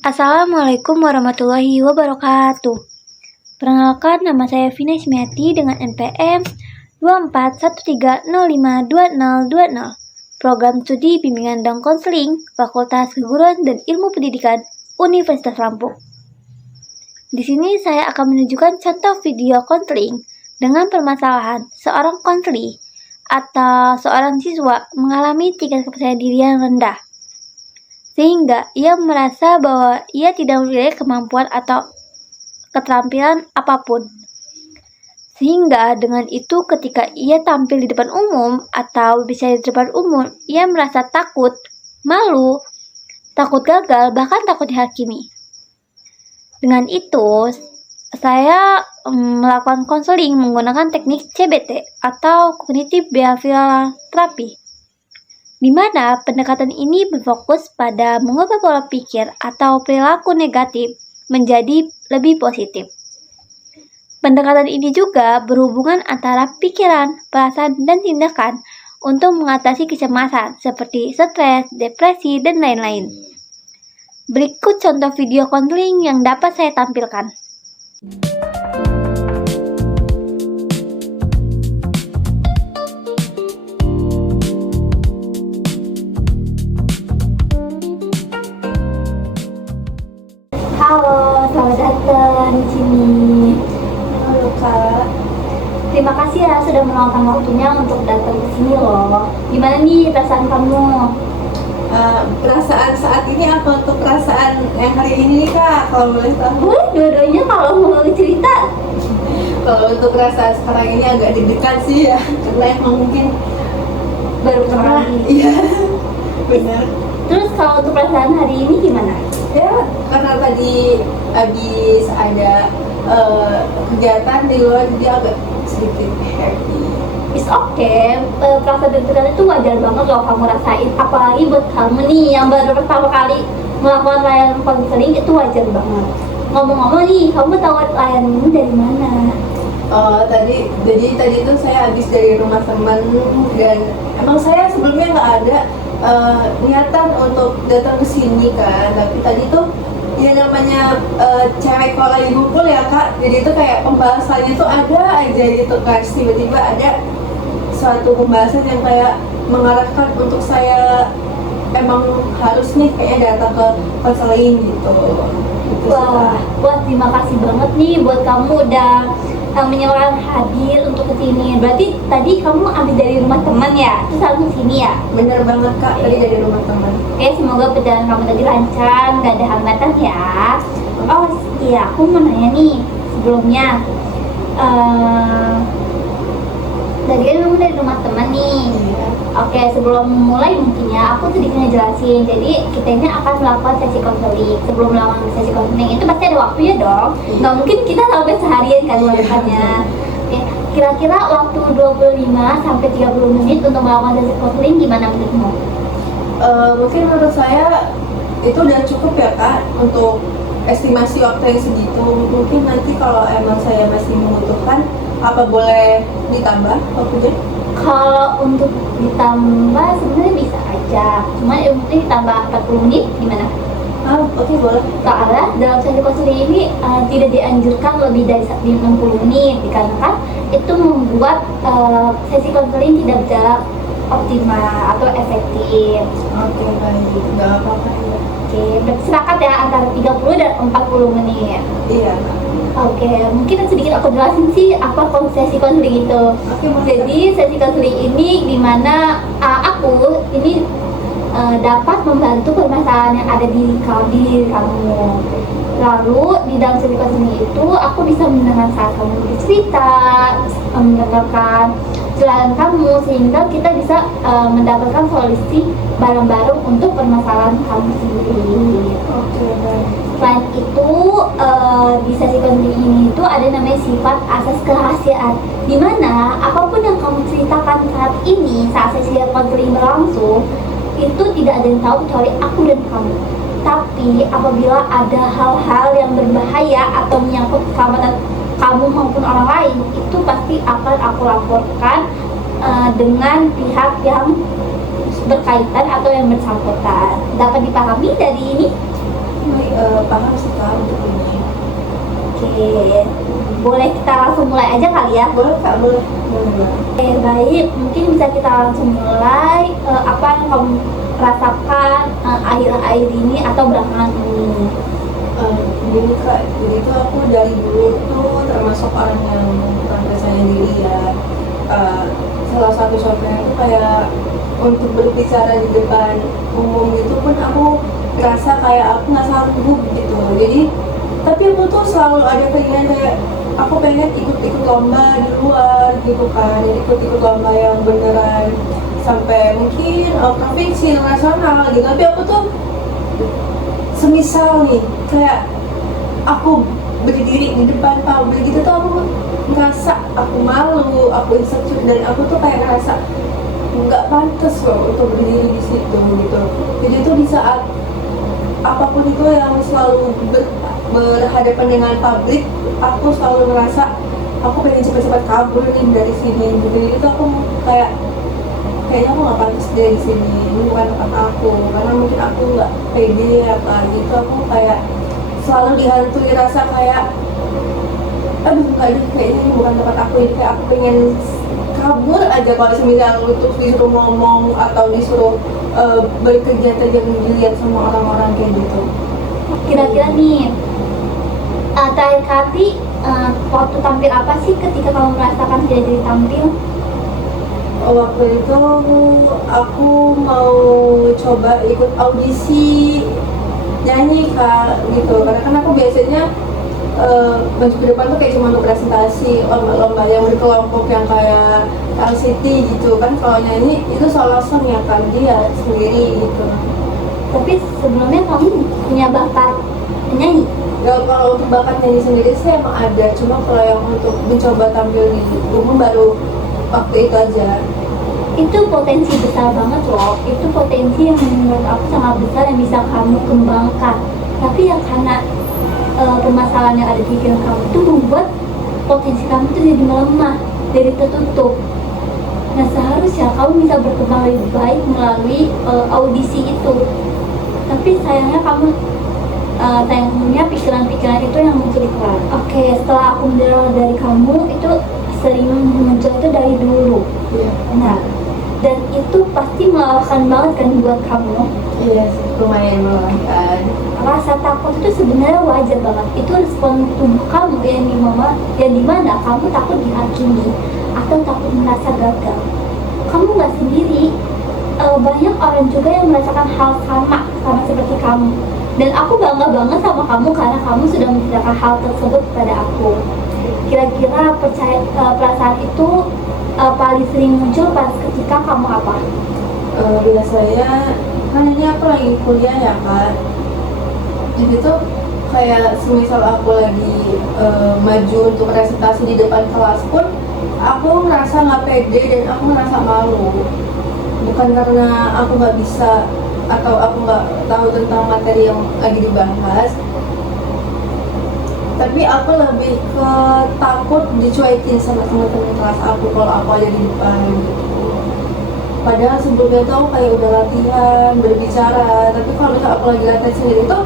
Assalamualaikum warahmatullahi wabarakatuh. Perkenalkan, nama saya Vina Ismiati dengan NPM 2413052020. Program Studi Bimbingan dan Konseling Fakultas Keguruan dan Ilmu Pendidikan Universitas Lampung. Di sini saya akan menunjukkan contoh video konseling dengan permasalahan seorang konseli atau seorang siswa mengalami tingkat kepercayaan diri yang rendah, sehingga ia merasa bahwa ia tidak memiliki kemampuan atau keterampilan apapun. Sehingga dengan itu ketika ia tampil di depan umum atau bicara di depan umum, ia merasa takut, malu, takut gagal, bahkan takut dihakimi. Dengan itu, saya melakukan konseling menggunakan teknik CBT atau Cognitive Behavioral Therapy, di mana pendekatan ini berfokus pada mengubah pola pikir atau perilaku negatif menjadi lebih positif. Pendekatan ini juga berhubungan antara pikiran, perasaan, dan tindakan untuk mengatasi kecemasan seperti stres, depresi, dan lain-lain. Berikut contoh video konseling yang dapat saya tampilkan. Halo, selamat datang di sini. Halo Kak. Terima kasih ya sudah meluangkan waktunya untuk datang ke sini loh. Gimana nih perasaan kamu? Perasaan saat ini apa untuk perasaan yang hari ini nih Kak? Kalau boleh tahu. Dua-duanya kalau mau cerita. Kalau untuk perasaan sekarang ini agak deg-degan sih ya, karena emang mungkin Baru kenal. Iya, benar. Terus kalau untuk perasaan hari ini gimana? Ya, karena tadi habis ada kegiatan di luar jadi agak sedikit happy. It's okay, perasaan deg-degan itu wajar banget loh kamu rasain. Apalagi buat kamu nih yang baru pertama kali melakukan layanan konseling, itu wajar banget. Ngomong-ngomong nih, kamu tahu layanan ini dari mana? Tadi tuh saya habis dari rumah teman dan emang saya sebelumnya nggak ada niatan untuk datang ke sini kan, tapi tadi tuh ya namanya cewek kalau lagi ngumpul ya Kak, jadi itu kayak pembahasannya tuh ada aja gitu kan, tiba-tiba ada suatu pembahasan yang kayak mengarahkan untuk saya emang harus nih kayaknya datang ke konseling gitu. Wah, terima kasih banget nih buat kamu udah menyempatkan hadir untuk kesini. Berarti tadi kamu habis dari rumah teman ya? Terus langsung kesini ya? Bener banget Kak, tadi dari rumah teman. Oke, semoga perjalanan kamu tadi lancar, gak ada hambatan ya. Oh iya, aku mau nanya nih sebelumnya. Tadi kan kamu dari rumah teman nih. Oke, sebelum mulai mungkin ya, aku sedikit ngejelasin. Jadi kita ini akan melakukan sesi konseling. Sebelum melakukan sesi konseling itu pasti ada waktunya dong. Nggak mungkin kita sampai seharian kan melakukannya. Oke, kira-kira waktu 25 sampai 30 menit untuk melakukan sesi konseling gimana menurutmu? Mungkin menurut saya itu udah cukup ya Kak untuk estimasi waktu yang segitu. Mungkin nanti kalau emang saya masih membutuhkan, apa boleh ditambah waktunya? Kalau untuk ditambah sebenarnya bisa aja, cuma yang penting ditambah 40 menit gimana? Oke, boleh. Soalnya dalam sesi konseling ini tidak dianjurkan lebih dari 60 menit dikarenakan itu membuat sesi konseling tidak berjalan optimal atau efektif. Oke, baik, nggak apa-apa ya. Oke, berarti sepakat ya antara 30 dan 40 menit. Iya Kak. Oke, mungkin sedikit aku jelasin sih apa sesi konseling itu. Oke, Jadi sesi konseling ini dimana aku ini dapat membantu permasalahan yang ada di diri kamu. Lalu di dalam sesi konseling itu aku bisa mendengar saat kamu bercerita, mendengarkan jalan kamu sehingga kita bisa mendapatkan solusi bareng-bareng untuk permasalahan kamu sendiri. Oke, baik. Selain itu di sesi konseling ini itu ada namanya sifat asas kerahasiaan, dimana apapun yang kamu ceritakan saat ini saat sesi konseling berlangsung itu tidak ada yang tahu kecuali aku dan kamu. Tapi apabila ada hal-hal yang berbahaya atau menyangkut keselamatan kamu maupun orang lain, itu pasti akan aku laporkan dengan pihak yang berkaitan atau yang bersangkutan. Dapat dipahami dari ini? paham sih Kak untuk ini. Oke, boleh kita langsung mulai aja kali ya? Boleh Kak, boleh Mbak. Oke, baik. Mungkin bisa kita langsung mulai. Apa yang kamu rasakan akhir-akhir ini atau belakangan ini? Gini Kak, jadi itu aku dari dulu tuh termasuk orang yang kurang percaya diri ya. Salah satu contohnya itu kayak untuk berbicara di depan umum gitu pun aku ngerasa kayak aku nggak sanggup gitu. Jadi tapi aku tuh selalu ada keinginan kayak aku pengen ikut-ikut lomba di luar gitu kan, jadi ikut-ikut lomba yang beneran sampai mungkin provinsi nasional gitu. Tapi aku tuh semisal nih kayak aku berdiri di depan publik gitu tuh aku ngerasa aku malu, aku insecure, dan aku tuh kayak ngerasa nggak pantas loh untuk berdiri di situ gitu. Jadi itu di saat apapun itu yang selalu berhadapan dengan publik, aku selalu ngerasa aku pengen cepat-cepat kabur nih dari sini gitu. Jadi itu aku kayaknya aku nggak pantas deh di sini, ini bukan tempat aku, karena mungkin aku nggak pede apa gitu. Aku kayak selalu dihantui rasa kayak aduh nggak deh, kayaknya ini bukan tempat aku. Jadi kayak aku pengen kabur aja kalau semisal untuk disuruh ngomong atau disuruh berkegiatan yang dilihat sama orang-orang kayak gitu. Kira-kira nih, terakhir kali waktu tampil apa sih ketika kamu merasakan tidak jadi tampil? Waktu itu aku mau coba ikut audisi nyanyi Kak gitu, karena kan aku biasanya maju ke depan tuh kayak cuma untuk presentasi lomba-lomba yang berkelompok yang kayak LCT gitu kan. Kalau nyanyi itu solo song ya kan, dia sendiri gitu. Tapi sebelumnya kamu punya bakat menyanyi? Ya kalau untuk bakat nyanyi sendiri sih emang ada, cuma kalau yang untuk mencoba tampil di umum baru waktu itu aja. Itu potensi besar banget loh, itu potensi yang menurut aku sangat besar yang bisa kamu kembangkan. Tapi yang karena permasalahan yang ada di pikiran kamu itu membuat potensi kamu itu jadi melemah, jadi tertutup. Nah seharusnya kamu bisa berkembang lebih baik melalui audisi itu. Tapi sayangnya kamu sayangnya pikiran-pikiran itu yang muncul di kelas. Oke, setelah aku mendengar dari kamu itu sering muncul itu dari dulu. Iya. Nah, dan itu pasti melelahkan banget kan buat kamu. Iya, lumayan melelahkan. Rasa takut itu sebenarnya wajar banget. Itu respon tubuh kamu yang dimana kamu takut dihakimi atau takut merasa gagal. Kamu nggak sendiri. Banyak orang juga yang merasakan hal sama seperti kamu. Dan aku bangga banget sama kamu karena kamu sudah menceritakan hal tersebut kepada aku. Kira-kira perasaan itu paling sering muncul pas ketika kamu apa? Biasanya kan ini aku lagi kuliah ya Kak, jadi tuh kayak semisal aku lagi maju untuk presentasi di depan kelas pun aku ngerasa nggak pede dan aku ngerasa malu, bukan karena aku nggak bisa atau aku nggak tahu tentang materi yang lagi dibahas, tapi aku lebih ke takut dicuekin sama teman-teman kelas aku kalau aku ada di depan gitu. Padahal sebelumnya tuh aku kayak udah latihan berbicara, tapi kalau misalnya aku lagi latihan sendiri tuh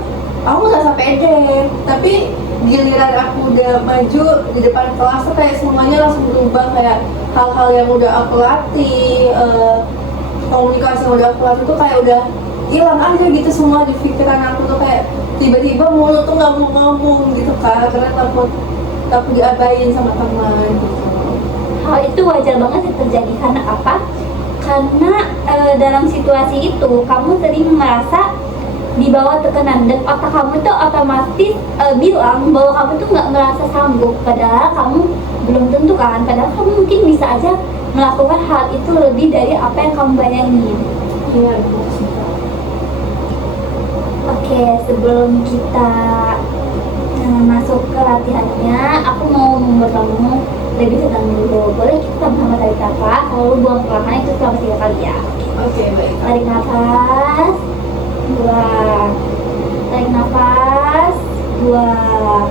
aku ngerasa pede. Tapi giliran aku udah maju di depan kelas tuh kayak semuanya langsung berubah, kayak hal-hal yang udah aku latih, komunikasi yang udah aku latih tuh kayak udah hilang aja gitu semua di pikiran aku. Tuh kayak tiba-tiba mulut tuh nggak mau ngomong gitu kan, karena takut diabain sama teman gitu. Hal itu wajar banget yang terjadi karena apa? Karena dalam situasi itu kamu sering merasa di bawah tekanan dan otak kamu itu otomatis bilang bahwa kamu tuh nggak merasa sanggup, padahal kamu belum tentu kan, padahal kamu mungkin bisa aja melakukan hal itu lebih dari apa yang kamu bayangin. Iya betul sih. Oke, sebelum kita masuk ke latihannya, aku mau membuat kamu lebih tenang dulu. Boleh kita bersama tarik nafas, lalu buang perlahan itu selama 3 kali ya. Oke, baik. Tarik nafas, buang. Tarik nafas, buang.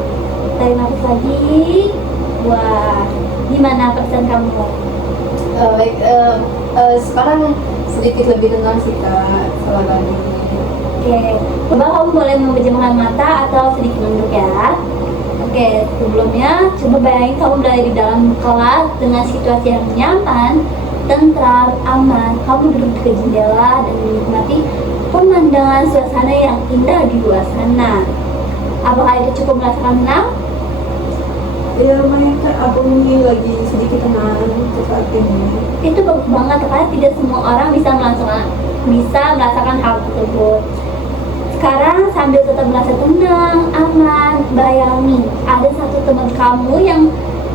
Tarik nafas lagi, buang. Gimana perasaan kamu? Baik, sekarang sedikit lebih tenang sih Kak setelah tadi. Oke, coba kamu boleh memejamkan mata atau sedikit nunduk ya. Oke, sebelumnya coba bayangin kamu berada di dalam kelas dengan situasi yang nyaman, tentram, aman. Kamu duduk di jendela dan menikmati pemandangan suasana yang indah di luar sana. Apakah itu cukup merasakan tenang? Ya lumayan kan, aku ini lagi sedikit tenang untuk saat ini. Itu bagus banget karena tidak semua orang bisa merasakan hal tersebut. Sekarang sambil tetap merasa tenang, aman, bayangin ada satu teman kamu yang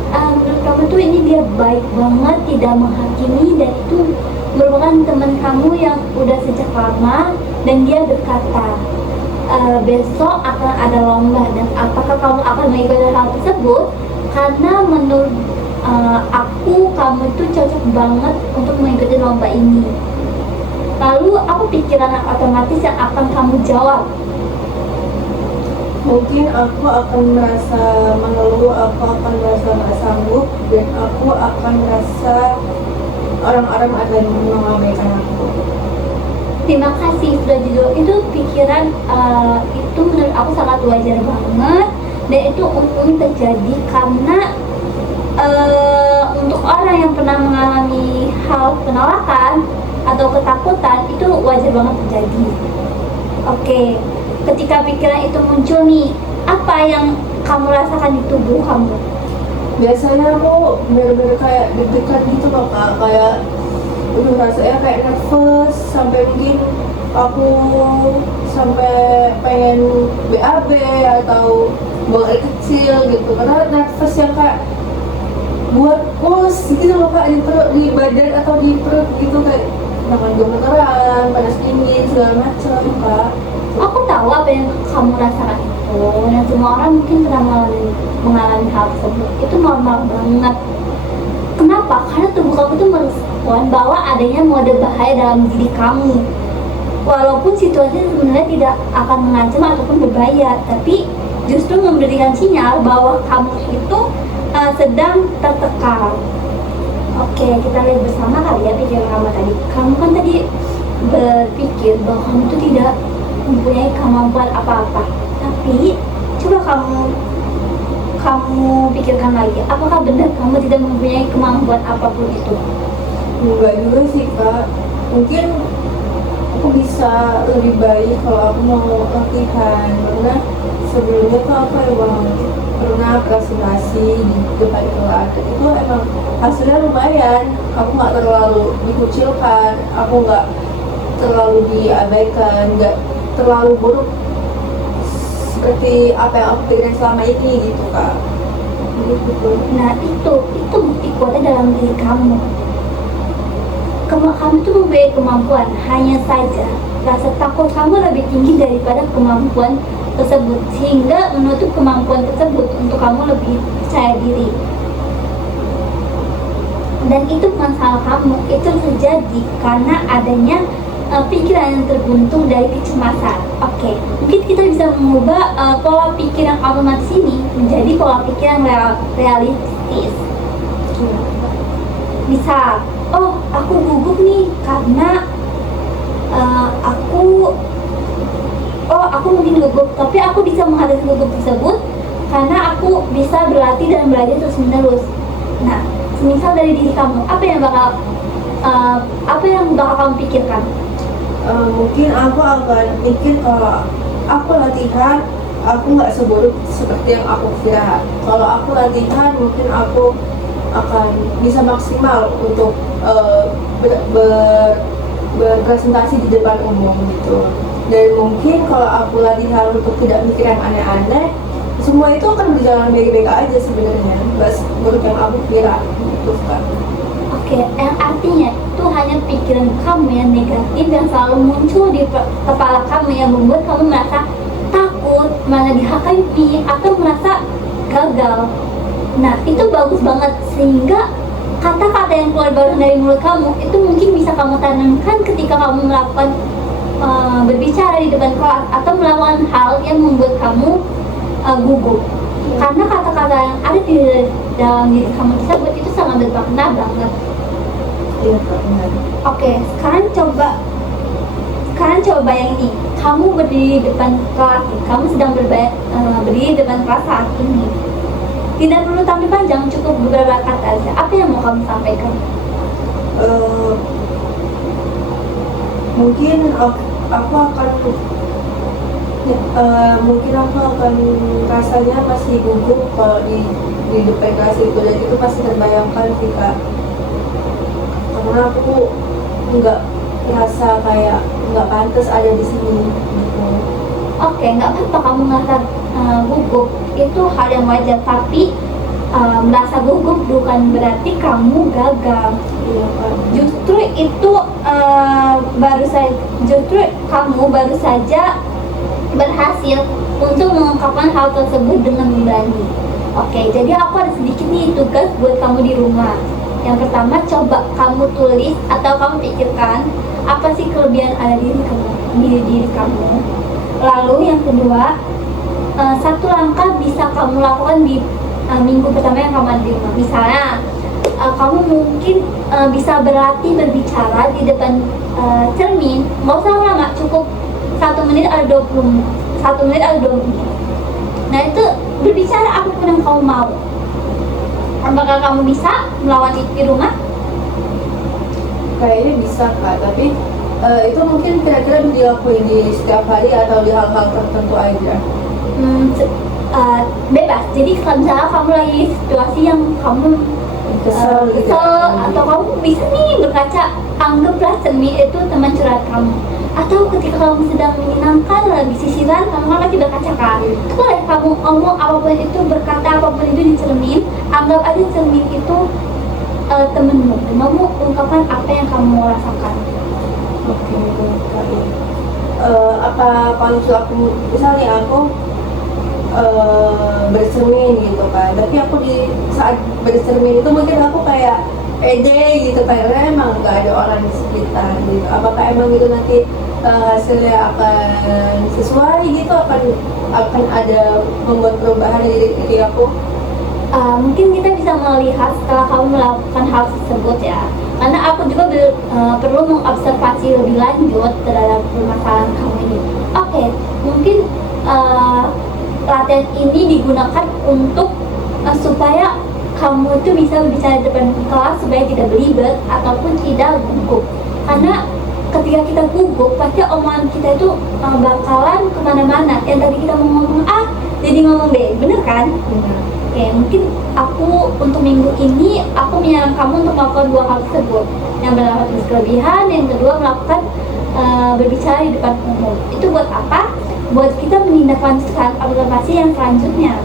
menurut kamu tuh ini dia baik banget, tidak menghakimi, dan itu merupakan teman kamu yang udah sejak lama, dan dia berkata besok akan ada lomba, dan apakah kamu akan mengikuti hal tersebut? Karena menurut aku kamu itu cocok banget untuk mengikuti lomba ini. Lalu apa pikiran otomatis yang akan kamu jawab? Mungkin aku akan merasa mengeluh, aku akan merasa nggak sanggup, dan aku akan merasa orang-orang akan mengabaikan aku. Terima kasih sudah jujur. Itu pikiran itu menurut aku sangat wajar banget, dan itu umum terjadi karena untuk orang yang pernah mengalami hal penolakan atau ketakutan itu wajar banget terjadi. Oke, ketika pikiran itu muncul nih, apa yang kamu rasakan di tubuh kamu? Biasanya aku bener-bener kayak deg-degan gitu loh Kak, kayak rasanya kayak nervous, sampai mungkin aku sampai pengen BAB atau buang air kecil gitu, karena nervous yang kayak buat mules gitu loh Kak, di badan atau di perut gitu, kayak tangan gemeteran, panas dingin, segala macam Kak. Aku tahu apa yang kamu rasakan itu, dan semua orang mungkin pernah mengalami hal tersebut. Itu normal banget. Kenapa? Karena tubuh kamu tuh merespon bahwa adanya mode bahaya dalam diri kamu. Walaupun situasi sebenarnya tidak akan mengancam ataupun berbahaya, tapi justru memberikan sinyal bahwa kamu itu sedang tertekan. Oke, kita lihat bersama kali ya pikiran kamu tadi. Kamu kan tadi berpikir bahwa kamu itu tidak mempunyai kemampuan apa-apa. Tapi coba kamu pikirkan lagi, apakah benar kamu tidak mempunyai kemampuan apapun itu? Enggak juga sih Kak, mungkin aku bisa lebih baik kalau aku mau latihan, karena sebelumnya tuh aku emang pernah presentasi di depan kelas, itu emang hasilnya lumayan. Aku nggak terlalu dikucilkan, aku nggak terlalu diabaikan, nggak terlalu buruk seperti apa yang aku pikirin selama ini gitu Kak. Gitu. Nah itu bukti kuatnya dalam diri kamu. Kamu itu mempunyai kemampuan, hanya saja rasa takut kamu lebih tinggi daripada kemampuan tersebut, sehingga menutup kemampuan tersebut untuk kamu lebih percaya diri. Dan itu bukan salah kamu, itu terjadi karena adanya pikiran yang terbuntu dari kecemasan. Oke, mungkin kita bisa mengubah pola pikir yang otomatis ini menjadi pola pikir yang realistis. Misal, oh aku gugup nih karena aku mungkin gugup, tapi aku bisa menghadapi gugup tersebut karena aku bisa berlatih dan belajar terus menerus. Nah, semisal dari diri kamu, apa yang bakal kamu pikirkan? Mungkin aku akan mikir kalau aku latihan, aku nggak seburuk seperti yang aku kira. Kalau aku latihan, mungkin aku akan bisa maksimal untuk berpresentasi di depan umum gitu. Dan mungkin kalau aku latihan untuk tidak mikir yang aneh-aneh, semua itu akan berjalan baik-baik aja sebenarnya, nggak seburuk yang aku kira gitu kan. Oke, yang artinya itu hanya pikiran kamu yang negatif yang selalu muncul di kepala kamu yang membuat kamu merasa takut, malah dihakimi atau merasa gagal. Nah, itu bagus banget, sehingga kata-kata yang keluar baru dari mulut kamu itu mungkin bisa kamu tanamkan ketika kamu melakukan berbicara di depan kelas atau melakukan hal yang membuat kamu gugup. Karena kata-kata yang ada di dalam diri kamu tersebut itu sangat bermakna banget. Iya, benar. Oke, sekarang coba bayangin nih, kamu berdiri di depan kelas, kamu sedang berdiri di depan kelas saat ini. Tidak perlu tampil panjang, cukup beberapa kata saja. Apa yang mau kamu sampaikan? Mungkin aku akan rasanya masih gugup kalau di depan kelas itu, dan itu pasti terbayangkan sih Kak, karena aku nggak merasa kayak nggak pantas ada di sini gitu. Oke, nggak apa-apa kamu merasa gugup, itu hal yang wajar. Tapi merasa gugup bukan berarti kamu gagal. Iya Kak. Justru itu kamu baru saja berhasil untuk mengungkapkan hal tersebut dengan berani. Oke, jadi aku ada sedikit nih tugas buat kamu di rumah. Yang pertama, coba kamu tulis atau kamu pikirkan apa sih kelebihan ada di diri kamu. Lalu yang kedua, satu langkah bisa kamu lakukan di minggu pertama yang kamu ada di rumah. Misalnya, kamu mungkin bisa berlatih berbicara di depan cermin. Nggak usah lama, cukup 1 menit atau 1 menit atau 2 menit. Nah, itu berbicara apapun yang kamu mau. Apakah kamu bisa melawan itu di rumah? Kayaknya bisa Kak, tapi itu mungkin kira-kira dilakuin di setiap hari atau di hal-hal tertentu aja? Bebas. Jadi kalau misalnya kamu lagi situasi yang kamu Kesel gitu. atau kamu bisa nih berkaca, anggaplah cermin itu teman curhat kamu. Atau ketika kamu sedang menyenangkan lagi sisiran, kamu kan lagi berkaca kan, boleh kamu ngomong apapun itu, berkata apapun itu di cermin. Anggap aja cermin itu temenmu, kamu ungkapkan apa yang kamu rasakan. Oke, apa kalau aku misalnya aku bercermin gitu kan, tapi aku di saat bercermin itu mungkin aku kayak pede gitu, karena emang nggak ada orang di sekitar gitu. Apakah emang itu nanti hasilnya akan sesuai gitu, akan ada membuat perubahan di diri aku? Mungkin kita bisa melihat setelah kamu melakukan hal tersebut ya, karena aku juga perlu mengobservasi lebih lanjut terhadap permasalahan kamu ini. Oke, mungkin latihan ini digunakan untuk supaya kamu itu bisa berbicara di depan kelas supaya tidak belibet ataupun tidak gugup. Karena ketika kita gugup, pasti omongan kita itu bakalan kemana-mana. Yang tadi kita mau ngomong A, jadi ngomong B, bener kan? Benar. Oke, mungkin aku untuk minggu ini aku menyarankan kamu untuk melakukan 2 hal tersebut. Yang pertama tulis kelebihan, yang kedua melakukan berbicara di depan umum. Itu buat apa? Buat kita menindaklanjutkan observasi yang selanjutnya.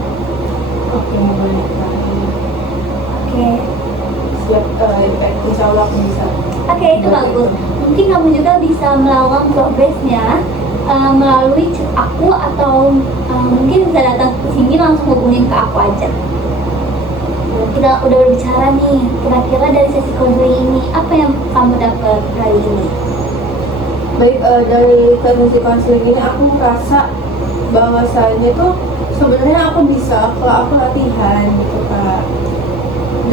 Oke, boleh Kak. Oke. Siap, insya Allah aku bisa. Oke, itu bagus. Mungkin kamu juga bisa melakukan progresnya melalui chat aku, atau mungkin bisa datang ke sini langsung hubungin ke aku aja. Kita udah berbicara nih, kira-kira dari sesi konseling ini apa yang kamu dapat dari ini? Baik, dari sesi konseling ini aku merasa bahwasanya tuh sebenarnya aku bisa kalau aku latihan gitu Kak,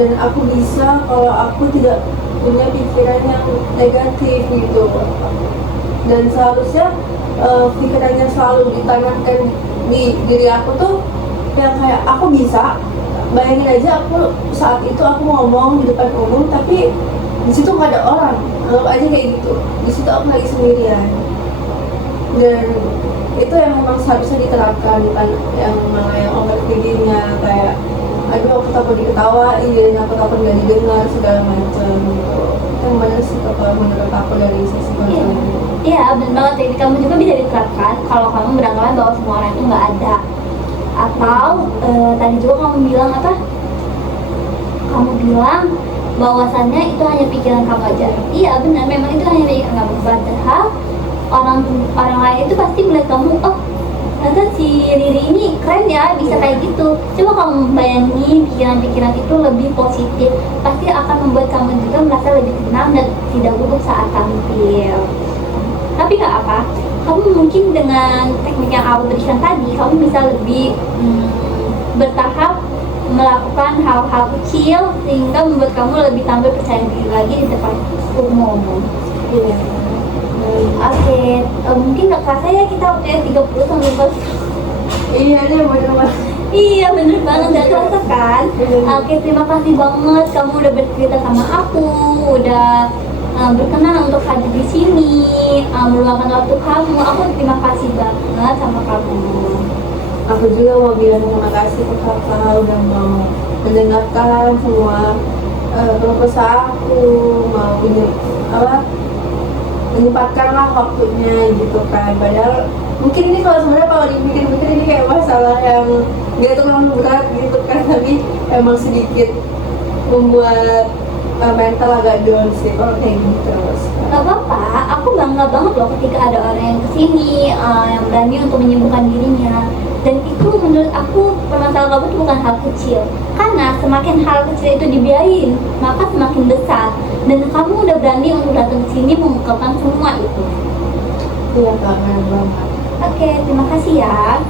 dan aku bisa kalau aku tidak punya pikiran yang negatif gitu, dan seharusnya pikirannya selalu ditanamkan di diri aku tuh yang kayak aku bisa. Bayangin aja aku saat itu aku ngomong di depan umum, tapi di situ nggak ada orang, anggap aja kayak gitu, di situ aku lagi sendirian, dan itu yang memang seharusnya diterapkan, bukan yang malah yang overthinkingnya kayak aduh aku takut diketawain, aku takut nggak didengar segala macam gitu. Itu yang benar sih kalau menurut aku dari sisi konseling. Iya, benar banget. Jadi kamu juga bisa diterapkan kalau kamu beranggapan bahwa semua orang itu nggak ada. Atau tadi juga kamu bilang apa? Kamu bilang bahwasannya itu hanya pikiran kamu aja. Iya benar, memang itu hanya pikiran kamu. Padahal orang lain itu pasti melihat kamu, oh ternyata si Riri ini keren ya, bisa kayak gitu. Coba kamu bayangin pikiran-pikiran itu lebih positif, pasti akan membuat kamu juga merasa lebih tenang dan tidak gugup saat tampil. Tapi nggak apa, kamu mungkin dengan teknik yang aku berikan tadi, kamu bisa lebih bertahap melakukan hal-hal kecil sehingga membuat kamu lebih tampil percaya diri lagi di depan umum. Iya. Oke, mungkin gak kerasa ya kita udah 30 sampai 40. Iya deh, bener banget. Iya bener banget, gak kerasa kan? Oke, terima kasih banget kamu udah bercerita sama aku, udah berkenan untuk hadir di sini, meluangkan waktu kamu. Aku terima kasih banget sama kamu. Aku juga mau bilang terima kasih ke kakak udah mau mendengarkan semua keluh kesah aku, mau menyempatkan lah waktunya gitu kan. Padahal mungkin ini sebenarnya kalau dipikir-pikir ini kayak masalah yang gak terlalu berat gitu kan, tapi emang sedikit membuat mental agak down sih kalau kayak gitu terus. Gak apa-apa, aku bangga banget loh ketika ada orang yang kesini, yang berani untuk menyembuhkan dirinya. Dan itu menurut aku permasalahan kamu itu bukan hal kecil, karena semakin hal kecil itu dibiayain, maka semakin besar. Dan kamu udah berani untuk datang ke sini mengungkapkan semua itu. Iya, kangen banget. Oke, terima kasih ya.